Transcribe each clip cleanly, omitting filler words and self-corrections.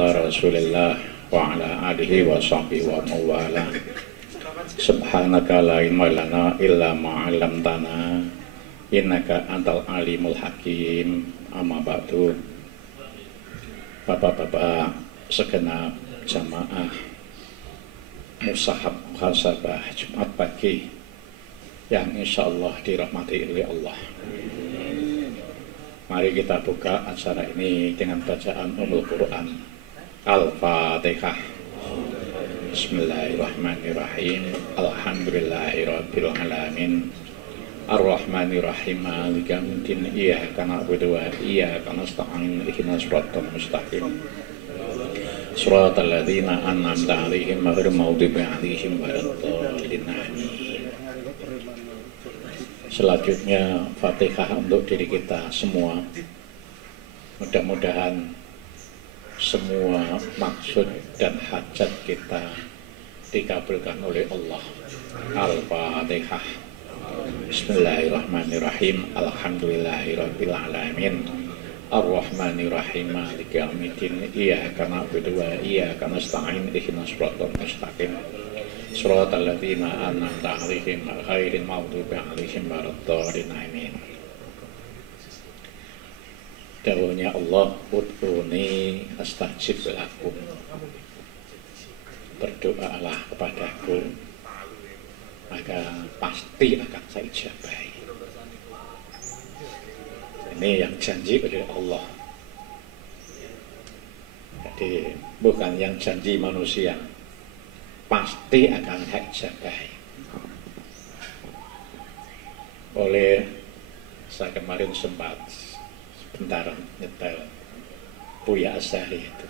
ala Rasulillah wa ala alihi wa sahbihi wa mawala. Subhanaka la ilma lana illa ma 'allamtana innaka antal alimul hakim. Amma ba'du. Bapak-bapak segenap jamaah Musahab Muhasabah Jumat pagi yang insyaallah dirahmati oleh Allah. Mari kita buka acara ini dengan bacaan Ummul Quran Al-Fatihah. Bismillahirrahmanirrahim. Alhamdulillahirabbil alamin. Ar-Rahmanirrahim. Maliki yaumiddin. Iyyaka na'budu wa iyyaka nasta'in. Ihdinas siratal mustaqim. Shiratal ladzina an'amta 'alaihim ghairil maghdubi 'alaihim waladdallin. Selanjutnya Fatihah untuk diri kita semua. Mudah-mudahan semua maksud dan hajat kita dikabulkan oleh Allah. Al-Fatihah. Bismillahirrahmanirrahim. Alhamdulillahirabbil alamin. Ar-Rahmanirrahim. Maliki yaumiddin. Iyyaka na'budu wa iyyaka nasta'in. Ihdinas siratal mustaqim. Shiratal ladzina an'amta 'alaihim ghairil maghdubi 'alaihim waladdallin. Amin. Dawuhnya Allah, ud'uni astajib lakum. Berdoalah kepadaku, maka pasti akan saya ijabahi. Ini yang janji oleh Allah. Jadi bukan yang janji manusia, pasti akan saya ijabahi. Oleh saya kemarin sempat sebentar nyetel Buya Azhari itu,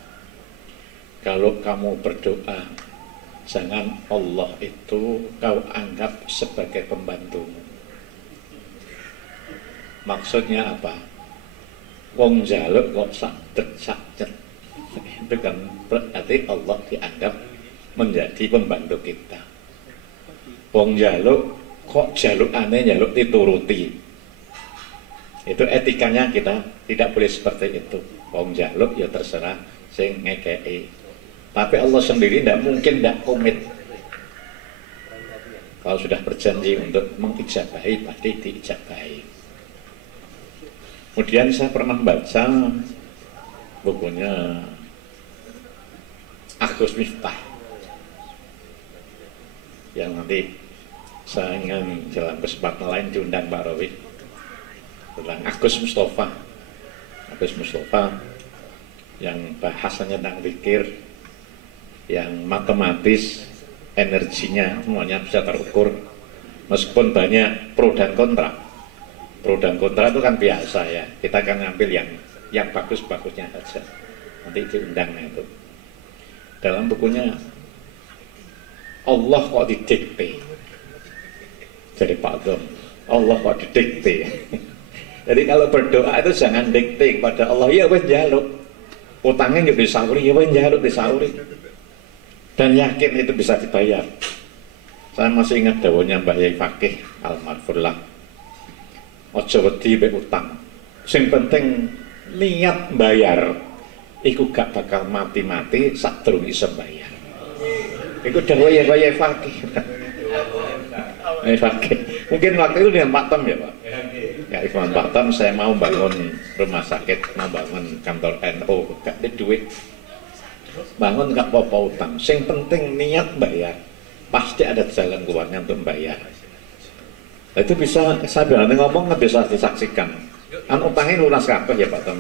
kalau kamu berdoa, jangan Allah itu kau anggap sebagai pembantumu. Maksudnya apa? Wong jaluk kok sakjet. Itu kan berarti Allah dianggap menjadi pembantu kita. Wong jaluk kok jaluk aneh, jaluk dituruti. Itu etikanya kita tidak boleh seperti itu. Wong jaluk ya terserah sing ngekei. Tapi Allah sendiri tidak mungkin tidak komit. Kalau sudah berjanji untuk mengijabahi, pasti diijabahi. Kemudian saya pernah baca bukunya Agus Miftah, yang nanti saya ingin dalam kesempatan lain diundang Pak Rawi, tentang Agus Mustafa. Agus Mustafa yang bahasanya tentang zikir, yang matematis, energinya semuanya bisa terukur, meskipun banyak pro dan kontra. Pro dan kontra itu kan biasa ya, kita akan ngambil yang bagus-bagusnya saja. Nanti diundangnya itu. Dalam bukunya Allah kok didikte, jadi Pak Dom, Allah kok didikte. Jadi kalau berdoa itu jangan dikte kepada Allah, ya wes jaluk utangnya juga disauri, ya wes jaluk disauri, dan yakin itu bisa dibayar. Saya masih ingat dawuhnya Mbah Yai Fakih almarhumlah, ojo wedi be utang, sing penting niat bayar, iku gak bakal mati-mati sadurung iso bayar. Iku dawuh Yai Fakih. Fakih. Mungkin waktu itu dengan Pak Tom ya Pak. Ya Ikhwan Pak Tom, saya mau bangun rumah sakit, mau bangun kantor NU, gak ada duit. Bangun gak apa-apa utang, sing penting niat bayar, pasti ada jalan keluarnya untuk bayar. Itu bisa, saya bilang ngomong nggak bisa disaksikan. Kan utangnya lunas kabeh ya Pak Tom.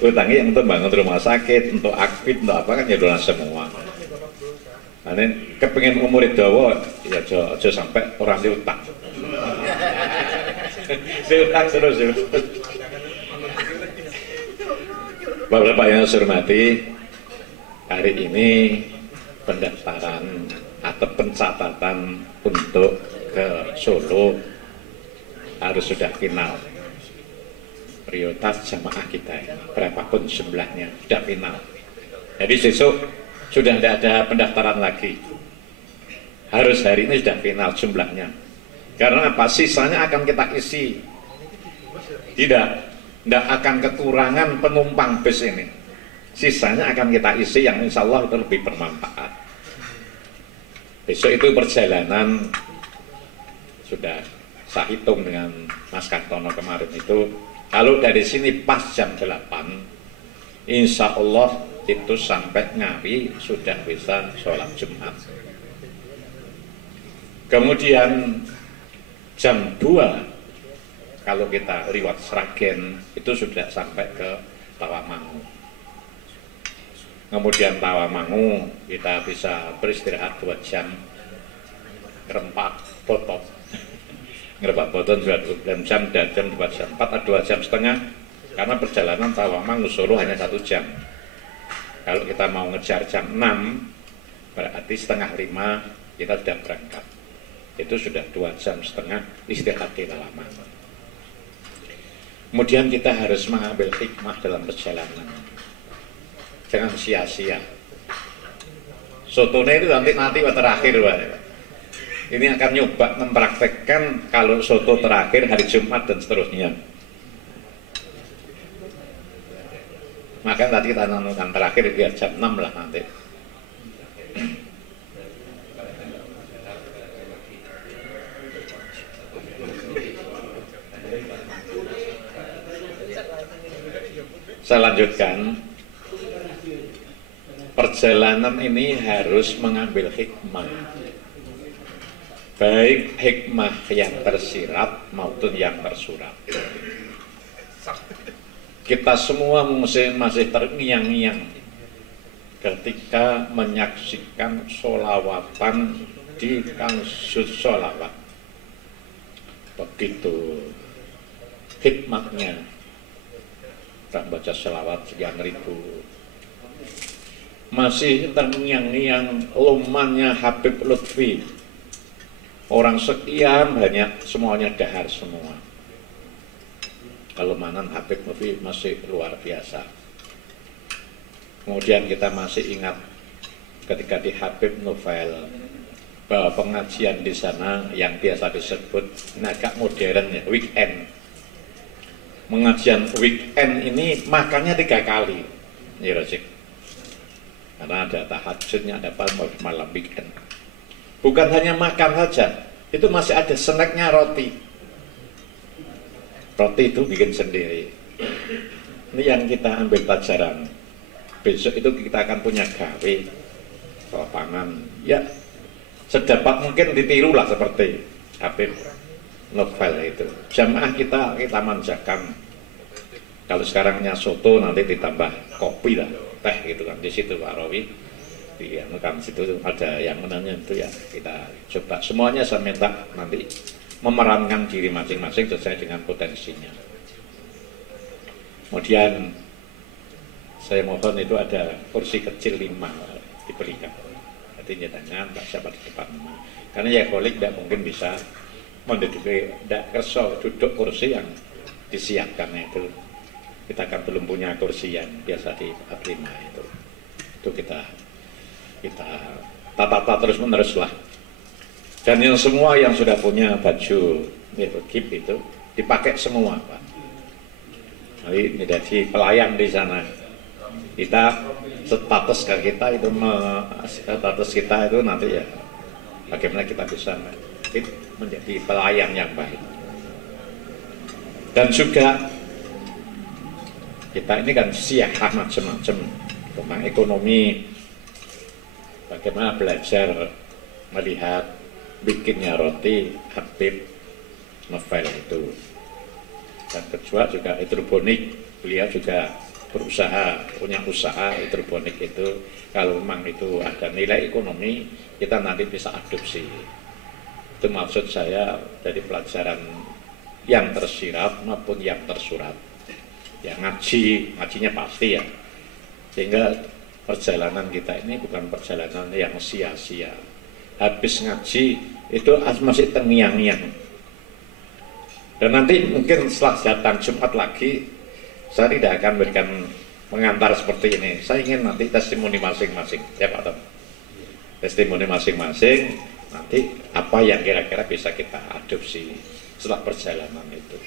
Utangnya yang untuk bangun rumah sakit, untuk aktif, untuk apa kan ya lunas semua. Nah, ini kepengen umur dawa ya aja sampai orang diutang. Diutang terus ya. Bapak-bapak yang saya hormati, hari ini pendaftaran atau pencatatan untuk ke Solo harus sudah final. Prioritas jamaah kita ini, berapapun jumlahnya, sudah final. Jadi besok sudah tidak ada pendaftaran lagi. Harus hari ini sudah final jumlahnya. Karena apa? Sisanya akan kita isi. Tidak akan kekurangan penumpang bus ini. Sisanya akan kita isi yang insya Allah itu lebih bermanfaat. Besok itu perjalanan sudah saya hitung dengan Mas Kartono kemarin itu, kalau dari sini pas jam 8, insya Allah itu sampai Ngawi sudah bisa sholat Jumat. Kemudian jam 2 kalau kita liwat Sragen itu sudah sampai ke Tawamangu. Kemudian Tawamangu kita bisa beristirahat 2 jam, ngerempak botol, ngerempak botol juga 2 jam, dan jam 2 jam 4 atau 2 jam setengah, karena perjalanan Tawamangu Solo hanya 1 jam. Kalau kita mau ngejar jam 6 berarti setengah 5 kita sudah berangkat, itu sudah 2 jam setengah istirahat di Tawamangu. Kemudian kita harus mengambil hikmah dalam perjalanan, jangan sia-sia. Sotone itu nanti terakhir, Pak. Ini akan nyoba mempraktekkan kalau soto terakhir hari Jumat dan seterusnya. Maka tadi kita nonton terakhir biar jam 6 lah nanti. Saya lanjutkan. Perjalanan ini harus mengambil hikmah, baik hikmah yang tersirat maupun yang tersurat. Kita semua masih terngiang-ngiang ketika menyaksikan sholawatan di Kansus Sholawat. Begitu hikmahnya. Kita baca sholawat sekian ribu, masih terngiang-ngiang lumannya Habib Lutfi. Orang sekian banyak, semuanya dahar semua. Kelemahan Habib Lutfi masih luar biasa. Kemudian kita masih ingat ketika di Habib Novel, bahwa pengajian di sana yang biasa disebut agak modern ya, weekend. Pengajian weekend ini makannya 3 kali, ya Rosik. Karena ada tahajudnya, ada malam weekend. Bukan hanya makan saja, itu masih ada snacknya roti. Roti itu bikin sendiri. Ini yang kita ambil pelajaran. Besok itu kita akan punya gawe lapangan. Ya, sedapat mungkin ditirulah seperti Habib Novel itu. Jamaah kita manjakan. Kalau sekarangnya soto nanti ditambah kopi lah, teh gitu kan. Di situ Pak Rawi, di kan situ ada yang menanya itu ya, kita coba semuanya. Saya minta nanti memerankan diri masing-masing sesuai dengan potensinya. Kemudian saya mohon itu ada kursi kecil 5 diberikan. Jadi jangan tak siapa di depan. Karena ya kolik tidak mungkin bisa menduduki, tidak kerso duduk kursi yang disiapkan itu. Kita kan belum punya kursi yang biasa di 5 itu. Itu kita tata terus menerus lah. Dan yang semua yang sudah punya baju GIP itu dipakai semua, Pak. Jadi menjadi pelayan di sana. Kita status kita itu nanti ya bagaimana kita bisa menjadi pelayan yang baik. Dan juga kita ini kan siahah macam-macam tentang ekonomi, bagaimana belajar melihat bikinnya roti Habib Novel itu. Dan kedua juga hidroponik, beliau juga berusaha, punya usaha hidroponik itu. Kalau memang itu ada nilai ekonomi, kita nanti bisa adopsi. Itu maksud saya dari pelajaran yang tersirat maupun yang tersurat. Ya ngajinya pasti ya. Sehingga perjalanan kita ini bukan perjalanan yang sia-sia. Habis ngaji itu masih terngiang-ngiang. Dan nanti mungkin setelah datang Jumat lagi, saya tidak akan berikan mengantar seperti ini. Saya ingin nanti testimoni masing-masing, ya Pak Tom. Testimoni masing-masing, nanti apa yang kira-kira bisa kita adopsi setelah perjalanan itu.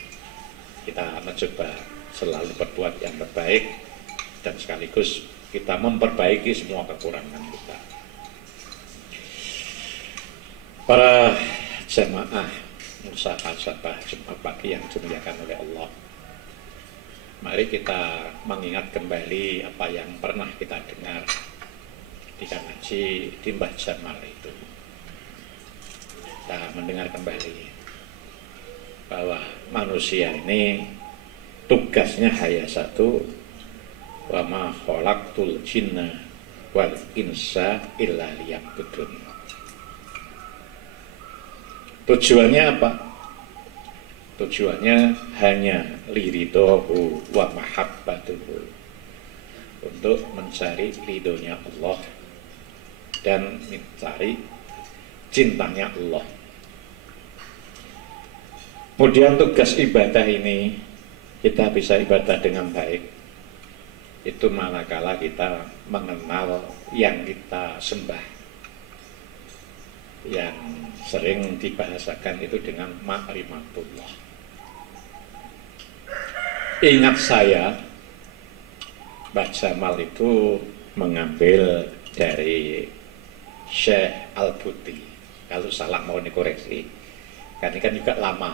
Kita mencoba selalu berbuat yang terbaik dan sekaligus kita memperbaiki semua kekurangan kita. Para jamaah musahabah Jumat pagi yang dimuliakan oleh Allah, mari kita mengingat kembali apa yang pernah kita dengar di ngaji di Mbah Jamal itu. Kita mendengar kembali bahwa manusia ini tugasnya hanya satu, wa ma khalaqtul jinna wal insa illa liya'budun. Tujuannya apa? Tujuannya hanya liridhohu wa mahabbatuhu, untuk mencari ridhonya Allah dan mencari cintanya Allah. Kemudian tugas ibadah ini, kita bisa ibadah dengan baik itu manakala kita mengenal yang kita sembah, yang sering dibahasakan itu dengan ma'rifatullah. Ingat saya, Mbah Jamal itu mengambil dari Syekh Al-Buti. Kalau salah mau dikoreksi, karena kan juga lama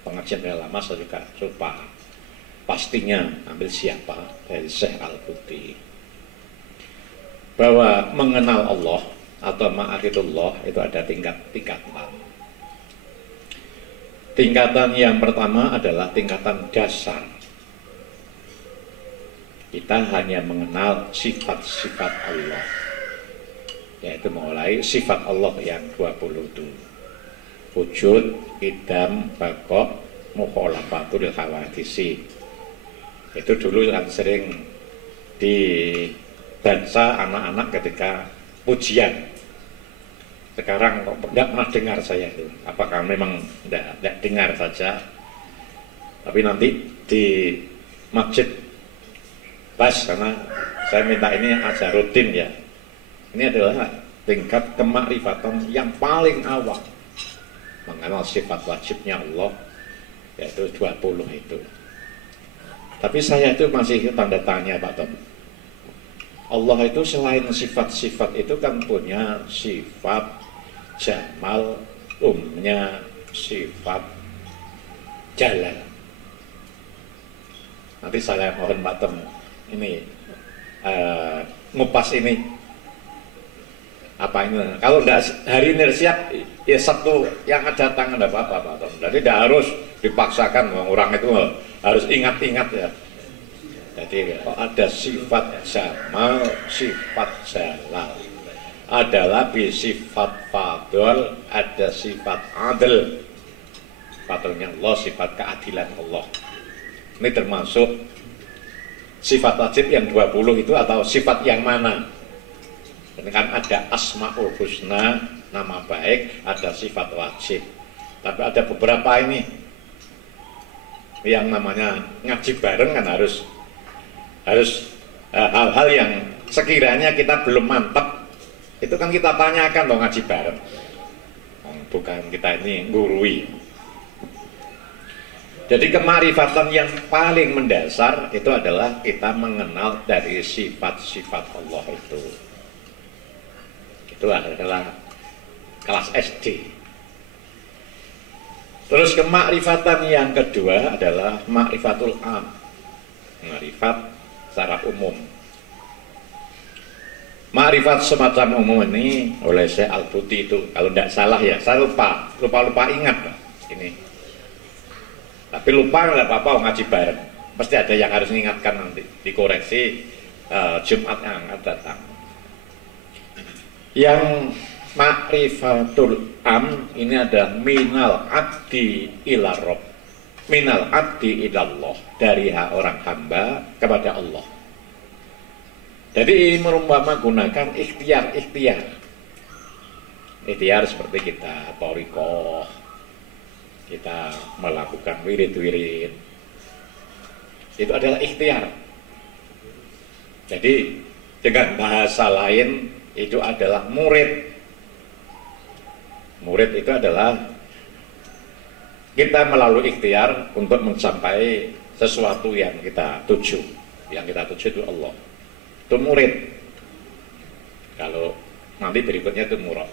pengajian lama, saya juga lupa pastinya ambil siapa dari Syekh Al-Buti. Bahwa mengenal Allah atau ma'rifatullah itu ada tingkatan. Tingkatan yang pertama adalah tingkatan dasar. Kita hanya mengenal sifat-sifat Allah, yaitu mulai sifat Allah yang 20 itu. Wujud, idam, baqo, mukhalafatul hawadisi. Itu dulu yang sering dibaca anak-anak ketika pujian. Sekarang kok tidak pernah dengar saya itu. Apakah memang tidak dengar saja? Tapi nanti di masjid pas, karena saya minta ini aja rutin ya. Ini adalah tingkat kemakrifatan yang paling awal, mengenal sifat wajibnya Allah, yaitu 20 itu. Tapi saya itu masih tanda tanya, Pak Tom. Allah itu selain sifat-sifat itu kan punya sifat jamal, umumnya sifat jalal. Nanti saya mohon Pak Tom ini ngupas ini apa ini. Kalau tidak hari ini siap, ya Sabtu yang ada datang tidak apa-apa Pak Tom. Jadi tidak harus dipaksakan, orang itu harus ingat-ingat ya. Jadi ada sifat jamal, sifat jalal, ada lebih sifat fadl, ada sifat adil. Fadlnya Allah, sifat keadilan Allah. Ini termasuk sifat wajib yang 20 itu, atau sifat yang mana? Ini kan ada asmaul husna, nama baik, ada sifat wajib. Tapi ada beberapa ini yang namanya ngaji bareng kan harus hal-hal yang sekiranya kita belum mantap, itu kan kita tanyakan dong ngaji bareng. Bukan kita ini gurui. Jadi kemarifatan yang paling mendasar itu adalah kita mengenal dari sifat-sifat Allah itu. Itu adalah kelas SD. Terus kemakrifatan yang kedua adalah ma'rifatul am, ma'rifat secara umum. Ma'rifat semacam umum ini oleh Syekh Al-Buti itu, kalau tidak salah ya, saya lupa ingat Pak, ini. Tapi lupa nggak apa-apa, ngaji bareng. Pasti ada yang harus mengingatkan nanti, dikoreksi Jumat yang akan datang. Yang ma'rifatul am ini adalah minal abdi ila rob, minal abdi ilallah, dari orang hamba kepada Allah. Jadi merumpama gunakan ikhtiar seperti kita thariqah, kita melakukan wirid-wirid, itu adalah ikhtiar. Jadi dengan bahasa lain itu adalah murid. Murid itu adalah kita melalui ikhtiar untuk mencapai sesuatu yang kita tuju. Yang kita tuju itu Allah. itu murid. Kalau nanti berikutnya itu murad.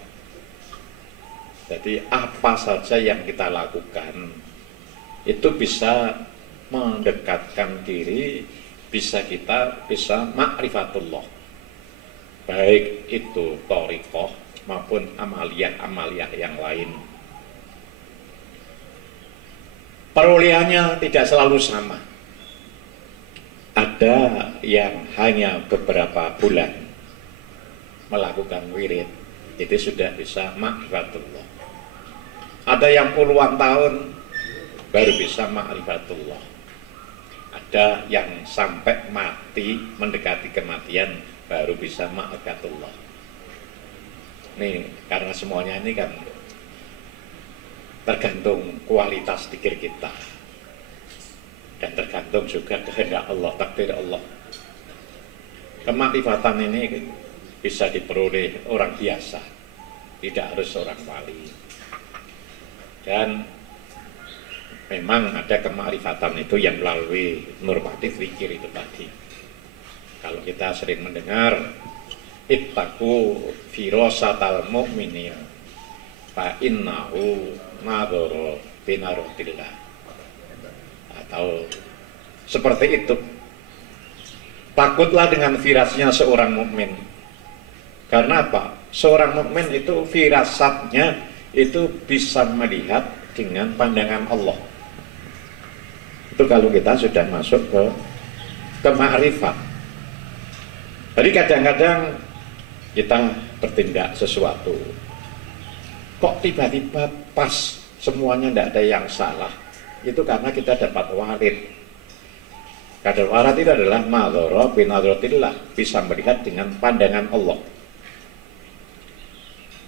Jadi apa saja yang kita lakukan itu bisa mendekatkan diri, bisa ma'rifatullah. Baik itu thariqah maupun amaliyah yang lain. Perolehannya tidak selalu sama. Ada yang hanya beberapa bulan melakukan wirid, itu sudah bisa ma'rifatullah. Ada yang puluhan tahun baru bisa ma'rifatullah. Ada yang sampai mati, mendekati kematian, baru bisa ma'rifatullah. Nih, karena semuanya ini kan tergantung kualitas pikir kita, dan tergantung juga kehendak Allah, takdir Allah. Kemakrifatan ini bisa diperoleh orang biasa, tidak harus orang wali. Dan memang ada kemakrifatan itu yang melalui normatif zikir itu tadi. Kalau kita sering mendengar ittaqu firasatal mu'minin fa innahu nadhara binarotillah, atau seperti itu. Takutlah dengan firasatnya seorang mukmin. Karena apa? Seorang mukmin itu firasatnya itu bisa melihat dengan pandangan Allah. Itu kalau kita sudah masuk ke ma'rifat. Jadi kadang-kadang kita bertindak sesuatu, kok tiba-tiba pas, semuanya tidak ada yang salah. Itu karena kita dapat warid. Kadar warid itu adalah madhara binadratillah, bisa melihat dengan pandangan Allah.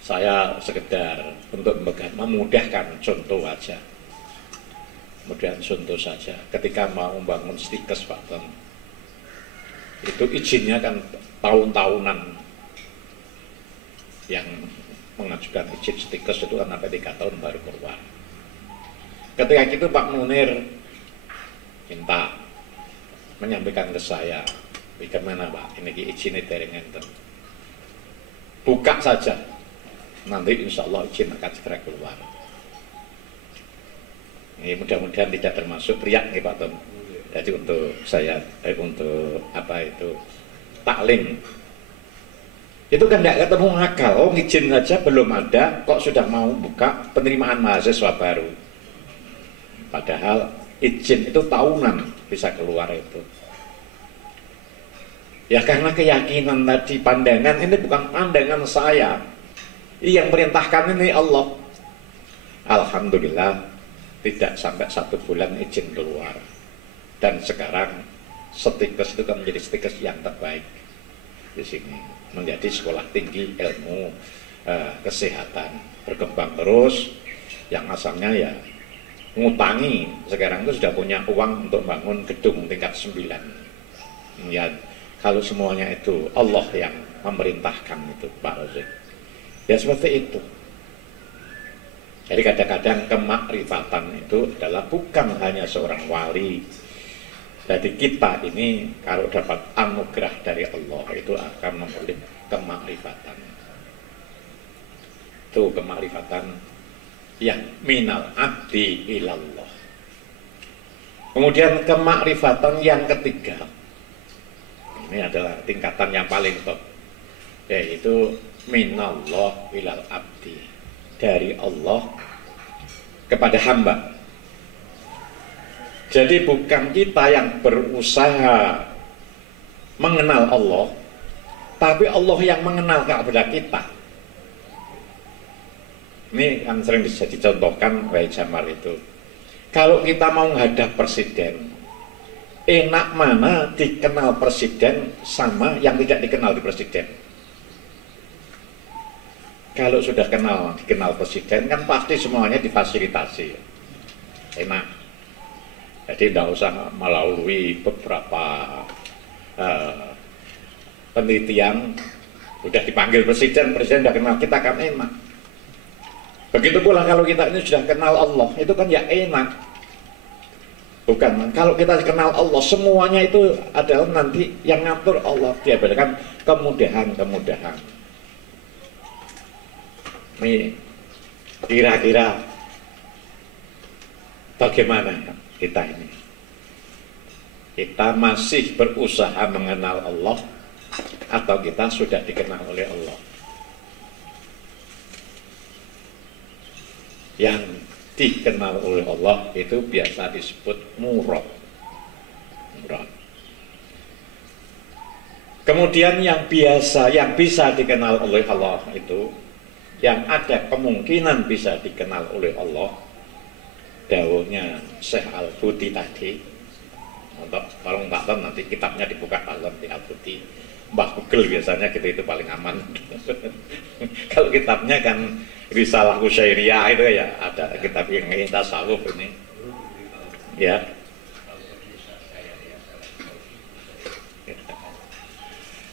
Saya sekedar untuk memudahkan contoh aja. Kemudian contoh saja, ketika mau membangun stikes Pak Tom, itu izinnya kan tahun-tahunan. Yang mengajukan izin stikes itu kan sampai 3 tahun baru keluar. Ketika itu Pak Munir minta menyampaikan ke saya, bagaimana Pak, ini izinnya dari ngenten. Buka saja, nanti insya Allah izin akan segera keluar. Ini mudah-mudahan tidak termasuk riak nih Pak Tom. Jadi untuk saya, untuk apa itu, taklim. Itu kan tidak ketemu akal. Oh, izin saja belum ada, kok sudah mau buka penerimaan mahasiswa baru. Padahal izin itu tahunan bisa keluar itu. Ya karena keyakinan tadi, pandangan ini bukan pandangan saya. Yang perintahkan ini Allah. Alhamdulillah tidak sampai 1 bulan izin keluar. Dan sekarang stikes itu kan menjadi stikes yang terbaik di sini, menjadi sekolah tinggi ilmu kesehatan, berkembang terus. Yang asalnya ya ngutangi, sekarang itu sudah punya uang untuk bangun gedung tingkat 9. Ya, kalau semuanya itu Allah yang memerintahkan itu Pak Razik. Ya seperti itu. Jadi kadang-kadang kemakrifatan itu adalah bukan hanya seorang wali. Jadi kita ini kalau dapat anugerah dari Allah itu akan memperoleh kemakrifatan. Itu kemakrifatan yang minal abdi ilallah. Kemudian kemakrifatan yang ketiga, ini adalah tingkatan yang paling top, yaitu minallah ilal abdi, dari Allah kepada hamba. Jadi bukan kita yang berusaha mengenal Allah, tapi Allah yang mengenal kepada kita. Ini yang sering bisa dicontohkan Rai Jamal itu. Kalau kita mau menghadap presiden, enak mana dikenal presiden sama yang tidak dikenal di presiden? Kalau sudah dikenal presiden kan pasti semuanya difasilitasi, enak. Jadi tidak usah melalui beberapa penelitian, sudah dipanggil presiden sudah kenal, kita kan enak. Begitu pula kalau kita ini sudah kenal Allah, itu kan ya enak. Bukan, kalau kita kenal Allah, semuanya itu adalah nanti yang ngatur Allah. Dia berikan kemudahan-kemudahan. Ini kira-kira bagaimana kita ini? Kita masih berusaha mengenal Allah atau kita sudah dikenal oleh Allah? Yang dikenal oleh Allah itu biasa disebut murad. Kemudian yang biasa, yang bisa dikenal oleh Allah itu, yang ada kemungkinan bisa dikenal oleh Allah, dawuhnya Syekh Al-Buti tadi. Untuk kalau nggak tahu nanti kitabnya dibuka dalam di Al-Buti. Mbah Google biasanya gitu, itu paling aman. Kalau kitabnya kan Risalah Kusyairiyah itu ya ada kitab yang tasawuf ini. Ya.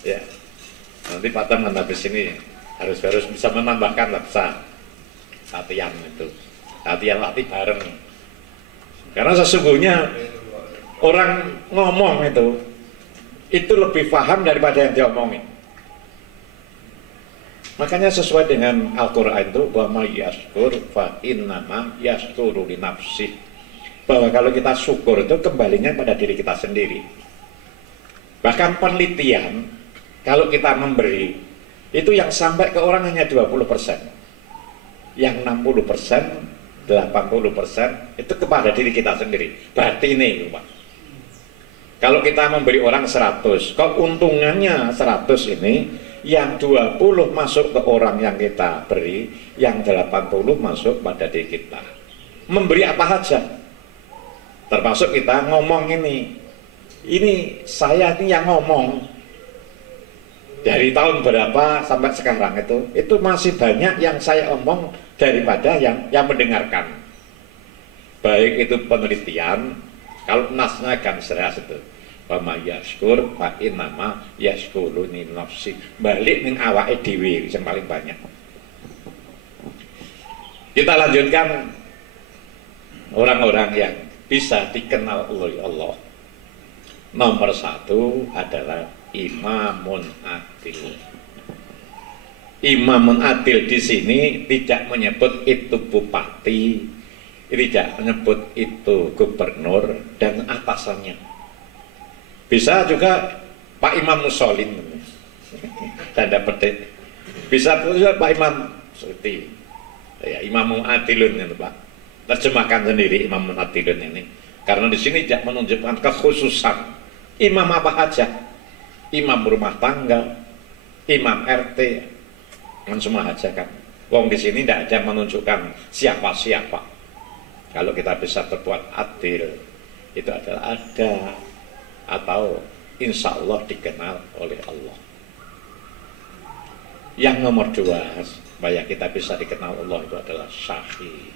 Ya. Nanti Pak Teman habis ini harus bisa menambahkan laksa latihan itu. Latih bareng. Karena sesungguhnya orang ngomong itu lebih paham daripada yang diomongin. Makanya sesuai dengan Al-Quran itu, bahwa yaskur fa innama yaskuru li nafsih, bahwa kalau kita syukur itu kembalinya pada diri kita sendiri. Bahkan penelitian, kalau kita memberi itu yang sampai ke orang hanya 20%, yang 60%, 80% itu kepada diri kita sendiri. Berarti ini Pak, kalau kita memberi orang 100, keuntungannya 100 ini, yang 20 masuk ke orang yang kita beri, yang 80 masuk pada diri kita. Memberi apa saja, termasuk kita ngomong ini saya ini yang ngomong dari tahun berapa sampai sekarang itu masih banyak yang saya omong daripada yang mendengarkan. Baik itu penelitian, kalau nasnya kan seras itu, Pama yaskur fa innama yaskuruni nafsi, balik ning awake dhewe yang paling banyak. Kita lanjutkan orang-orang yang bisa dikenal oleh Allah. Nomor 1 adalah imamun adil. Imamun adil di sini tidak menyebut itu bupati, tidak menyebut itu gubernur dan atasannya. Bisa juga Pak Imam Musolin, tanda petik. Bisa juga Pak Imam seperti ya, Imam Adilun itu Pak. Terjemahkan sendiri Imam Adilun ini, karena di sini tidak menunjukkan kekhususan. Imam apa aja, imam rumah tangga, imam RT, kan semua aja kan. Wong di sini tidak ada menunjukkan siapa-siapa. Kalau kita bisa berbuat adil, itu adalah ada atau insya Allah dikenal oleh Allah. Yang nomor 2 supaya kita bisa dikenal Allah itu adalah sahih.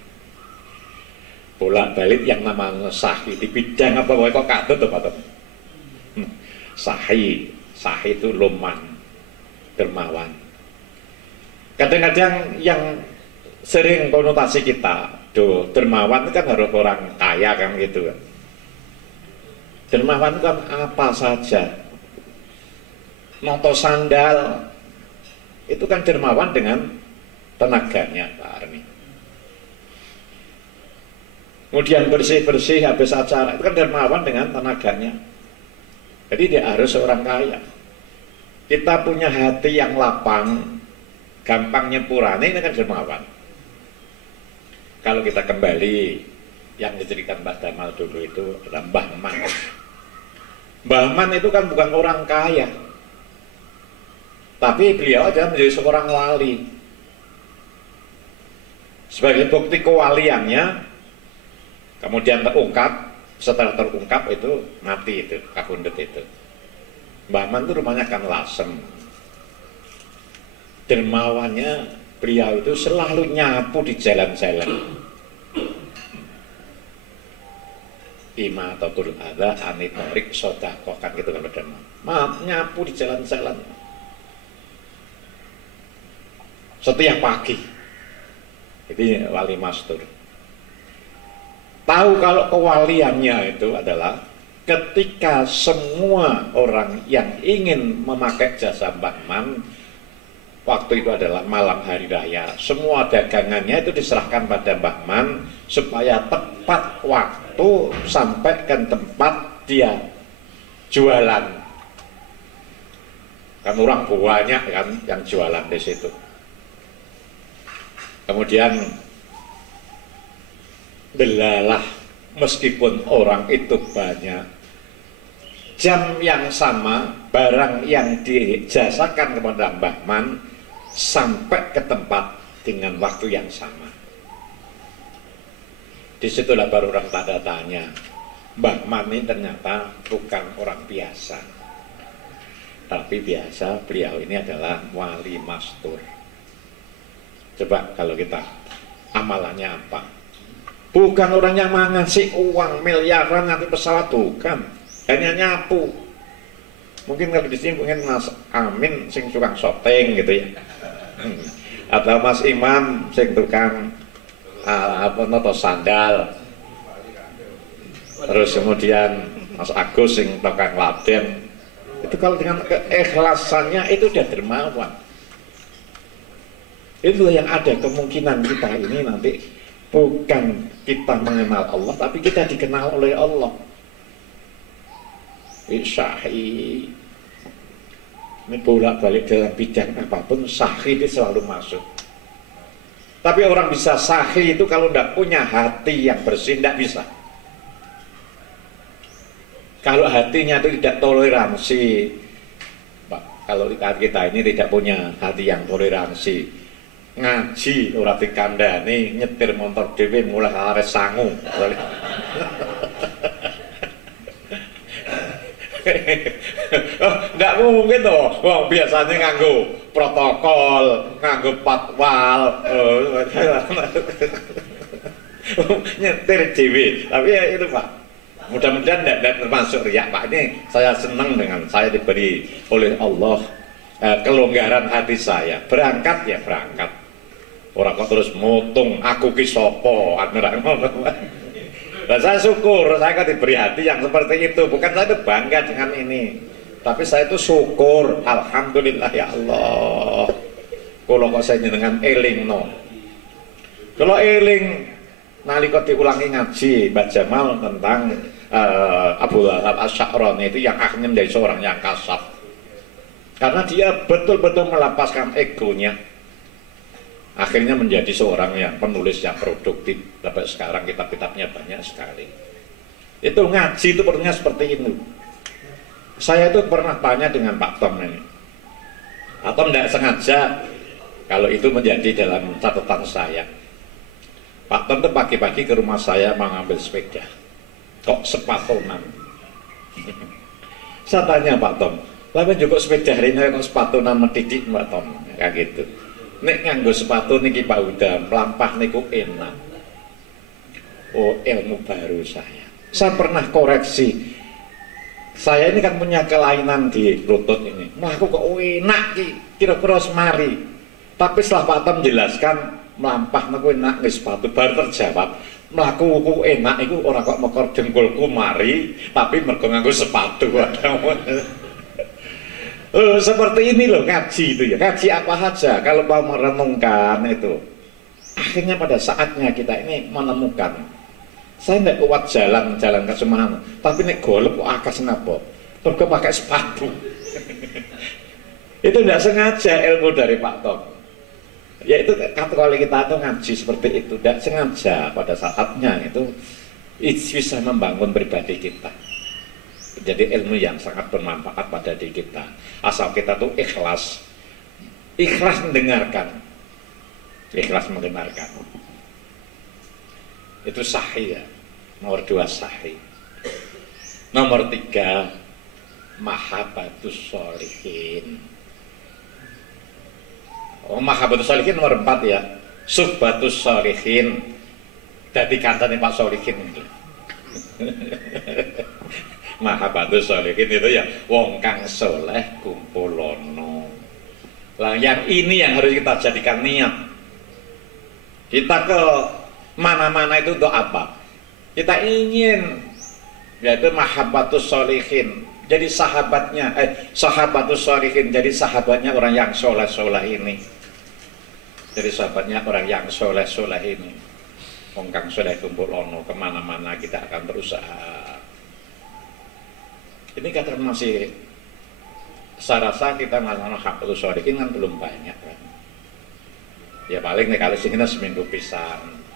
Bolak-balik yang namanya sahih di bidang apa kok katut Pak? Sahih itu loman, dermawan. Kadang-kadang yang sering konotasi kita, dermawan itu kan harus orang kaya kan gitu kan. Dermawan kan apa saja, noto sandal itu kan dermawan dengan tenaganya Pak Armi. Kemudian bersih-bersih habis acara itu kan dermawan dengan tenaganya. Jadi dia harus orang kaya. Kita punya hati yang lapang, gampang nyepurane, ini kan dermawan. Kalau kita kembali yang dicerikan Mbah Damal dulu itu adalah Mbah Man. Mbah Man itu kan bukan orang kaya, tapi beliau adalah menjadi seorang wali. Sebagai bukti kewaliannya, kemudian terungkap, setelah terungkap itu mati itu, kabundut itu. Mbah Man itu rumahnya kan Lasem. Dermawannya beliau itu selalu nyapu di jalan-jalan. Ima atau ada anit norik sodakoh kan gitu kan pada maaf nyapu di jalan-jalan setiap pagi. Itu wali mastur. tahu kalau kewaliannya itu adalah ketika semua orang yang ingin memakai jasa Mbah Man, waktu itu adalah malam hari raya, semua dagangannya itu diserahkan pada Mbah Man supaya tepat waktu sampai ke tempat dia jualan. Kan orang banyak kan yang jualan di situ. Kemudian delalah, meskipun orang itu banyak, jam yang sama, barang yang dijasakan kepada Mbah Man sampai ke tempat dengan waktu yang sama. Disitulah baru orang tanda tanya, Mbah Man ini ternyata bukan orang biasa, tapi biasa beliau ini adalah wali mastur. Coba kalau kita amalannya apa? Bukan orang yang ngasih uang miliaran nanti pesawat, bukan. Hanya nyapu. Mungkin kalau di sini mungkin Mas Amin sing tukang syuting gitu ya. Atau Mas Imam sing tukang noto sandal. Terus kemudian Mas Agus sing tukang laden. Itu kalau dengan keikhlasannya itu udah dermawan. Itu yang ada kemungkinan kita ini nanti bukan kita mengenal Allah, tapi kita dikenal oleh Allah. Sahih. Ini bolak-balik dalam bidang apapun, sahih itu selalu masuk. Tapi orang bisa sahih itu kalau tidak punya hati yang bersih, tidak bisa. Kalau hatinya itu tidak toleransi, kalau kita ini tidak punya hati yang toleransi, ngaji ora dikandani, nyetir motor dhewe mulai arek sangu. Nggak mungkin toh, wong biasanya nganggo protokol, nganggo patwal, nyetir dhewe. Tapi ya itu Pak, mudah-mudahan tidak termasuk riak Pak. Ini saya senang dengan saya diberi oleh Allah kelonggaran hati saya. Berangkat ya berangkat. Orang kok terus mutung, aku ki sapa, dan saya syukur, saya kan diberi hati yang seperti itu. Bukan saya itu bangga dengan ini, tapi saya itu syukur, alhamdulillah ya Allah. Kalau kok saya dengan eling no, kalau eling nalika diulangi ngaji Mbak Jamal tentang Abu Lahab Asy'arani itu yang akhirnya menjadi seorang yang kasar, karena dia betul-betul melepaskan egonya. Akhirnya menjadi seorang yang penulis yang produktif. Sampai sekarang kitab-kitabnya banyak sekali. Itu ngaji itu perlunya seperti itu. Saya itu pernah tanya dengan Pak Tom ini. Pak Tom tidak sengaja, kalau itu menjadi dalam catatan saya. Pak Tom itu pagi-pagi ke rumah saya mengambil sepeda. Kok sepatunan? Saya tanya Pak Tom, lalu juga sepeda hari ini kok sepatunan mendidik Pak Tom? Kayak gitu. Nek nganggo sepatu niki Pak Huda, melampah niku enak. Oh, ilmu baru saya. Saya pernah koreksi. Saya ini kan punya kelainan di lutut ini. Wah, aku kok enak ki, kira-kira semari. Tapi setelah Pak Tom jelaskan melampah niku enak nggih sepatu, baru terjawab. Mlaku enak iku ora kok mekor dengkulku mari, tapi mergo nganggo sepatu. Seperti ini loh ngaji itu ya, ngaji apa saja kalau mau merenungkan itu, akhirnya pada saatnya kita ini menemukan. Saya tidak kuat jalan ke Semarang, tapi nek golep kok akas napa? Mergo pakai sepatu. Itu tidak sengaja ilmu dari Pak Tom. Ya itu kalau kita tuh ngaji seperti itu, tidak sengaja pada saatnya itu bisa membangun pribadi kita. Jadi ilmu yang sangat bermanfaat pada diri kita. Asal kita tuh ikhlas mendengarkan, itu sahih ya. Nomor 2 sahih. Nomor 3 mahabbatus sholihin. Oh, mahabbatus sholihin nomor 4 ya. Suhbatus sholihin. Jadi katanya Pak Sholihin itu. Mahabbatus sholihin itu ya wong kang soleh kumpulono. Lah yang ini yang harus kita jadikan niat. Kita ke mana-mana itu untuk apa? Kita ingin yaitu mahabbatus sholihin, jadi sahabatus sholihin, jadi sahabatnya orang yang soleh-soleh ini. Jadi sahabatnya orang yang soleh-soleh ini. Wong kang soleh kumpul ono kemana-mana kita akan berusaha. Ini kata masih saya rasa kita ngalamin mahabbatus sholihin kan belum banyak kan. Ya paling nih kalau sini seminggu pisan.